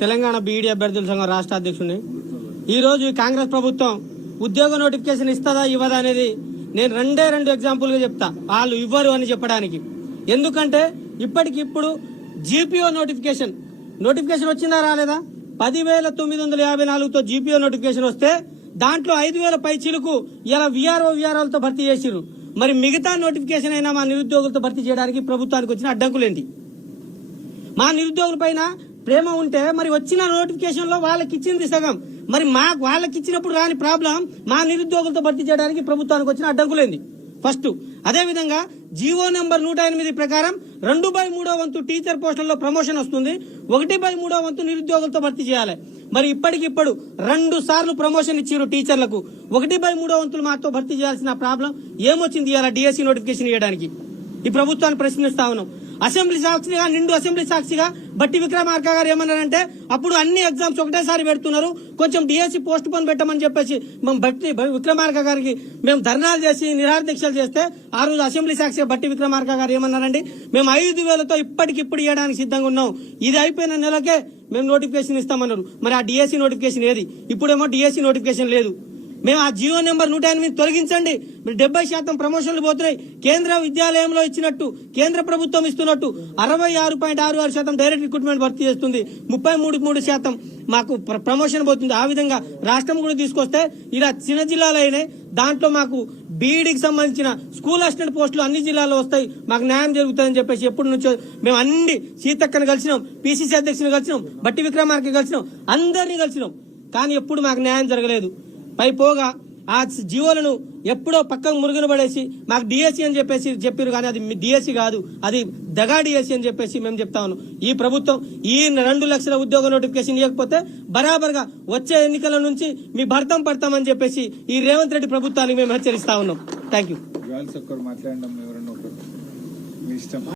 Telangana B Ed అభ్యర్థుల సంఘం రాష్ట్ర అధ్యక్షుడిని. ఈ రోజు కాంగ్రెస్ ప్రభుత్వం ఉద్యోగ నోటిఫికేషన్ ఇస్తుందా ఇవ్వదా అనేది నేను రెండు ఎగ్జాంపుల్గా చెప్తా. వాళ్ళు ఇవ్వరు అని చెప్పడానికి. ఎందుకంటే ఇప్పటికిప్పుడు జీపీఓ నోటిఫికేషన్ వచ్చిందా రాలేదా? 10,954తో జీపీఓ నోటిఫికేషన్ వస్తే దాంట్లో 5,000 పై చిలుకు ఇలా విఆర్ఓలతో భర్తీ చేసిర్రు. మరి మిగతా నోటిఫికేషన్ అయినా మా నిరుద్యోగులతో భర్తీ చేయడానికి ప్రభుత్వానికి వచ్చిన అడ్డంకులేంటి? మా నిరుద్యోగుల పైన ప్రేమ ఉంటే మరి వచ్చిన నోటిఫికేషన్ లో వాళ్ళకి ఇచ్చింది సగం, మరి వాళ్ళకి ఇచ్చినప్పుడు రాని ప్రాబ్లం మా నిరుద్యోగులతో భర్తీ చేయడానికి ప్రభుత్వానికి వచ్చిన అడ్డంకులేంది ఫస్ట్. అదే విధంగా జీవో నెంబర్ 108 ప్రకారం 2/3 వంతు టీచర్ పోస్టుల్లో ప్రమోషన్ వస్తుంది, 1/3 వంతు నిరుద్యోగులతో భర్తీ చేయాలి. మరి ఇప్పటికిప్పుడు 2 సార్లు ప్రమోషన్ ఇచ్చారు టీచర్లకు, 1/3 వంతులు మాతో భర్తీ చేయాల్సిన ప్రాబ్లం ఏమొచ్చింది ఇలా డిఎస్సి నోటిఫికేషన్ ఇవ్వడానికి? ఈ ప్రభుత్వాన్ని ప్రశ్నిస్తా ఉన్నాం. అసెంబ్లీ సాక్షిగా నిండు అసెంబ్లీ సాక్షిగా బట్టి విక్రమార్క గారు ఏమన్నారంటే అప్పుడు అన్ని ఎగ్జామ్స్ ఒకటేసారి పెడుతున్నారు, కొంచెం డిఎస్సి పోస్ట్ పోన్ పెట్టమని చెప్పేసి మేము బట్టి విక్రమార్క గారికి మేము ధర్నాలు చేసి నిరాహార దీక్షలు చేస్తే ఆ రోజు అసెంబ్లీ సాక్షిగా బట్టి విక్రమార్క గారు ఏమన్నారండి, మేము 5,000తో ఇప్పటికిప్పుడు ఇవ్వడానికి సిద్ధంగా ఉన్నాం, ఇది అయిపోయిన నెలకే మేము నోటిఫికేషన్ ఇస్తామన్నారు. మరి ఆ డిఎస్సి నోటిఫికేషన్ ఏది? ఇప్పుడేమో డిఎస్సి నోటిఫికేషన్ లేదు. మేము ఆ జీవో నెంబర్ 108 తొలగించండి. 70% ప్రమోషన్లు పోతున్నాయి. కేంద్ర విద్యాలయంలో ఇచ్చినట్టు కేంద్ర ప్రభుత్వం ఇస్తున్నట్టు 66.66% డైరెక్ట్ రిక్రూట్మెంట్ భర్తీ చేస్తుంది, 33% మాకు ప్రమోషన్ పోతుంది. ఆ విధంగా రాష్ట్రం కూడా తీసుకొస్తే ఇలా చిన్న జిల్లాలో అయినాయి. దాంట్లో మాకు బీఈడీకి సంబంధించిన స్కూల్ అసిస్టెంట్ పోస్టులు అన్ని జిల్లాల్లో వస్తాయి, మాకు న్యాయం జరుగుతుందని చెప్పేసి ఎప్పటి నుంచో మేము అన్ని సీతక్కని కలిసినాం, పిసిసి అధ్యక్షుని కలిసినాం, బట్టి విక్రమార్క కలిసినాం, అందరినీ కలిసినాం. కానీ ఎప్పుడు మాకు న్యాయం జరగలేదు. పైపోగా ఆ జీవోలను ఎప్పుడో పక్కకు మురుగున పడేసి మాకు డిఎస్సి అని చెప్పేసి చెప్పారు, కానీ అది డిఎస్సి కాదు, అది దగా డిఎస్సి అని చెప్పేసి మేము చెప్తా ఉన్నాం. ఈ ప్రభుత్వం ఈ 2 లక్షల ఉద్యోగ నోటిఫికేషన్ ఇవ్వకపోతే బరాబర్గా వచ్చే ఎన్నికల నుంచి మీ భర్తం పడతామని చెప్పేసి ఈ రేవంత్ రెడ్డి ప్రభుత్వానికి మేము హెచ్చరిస్తా ఉన్నాం. Thank you.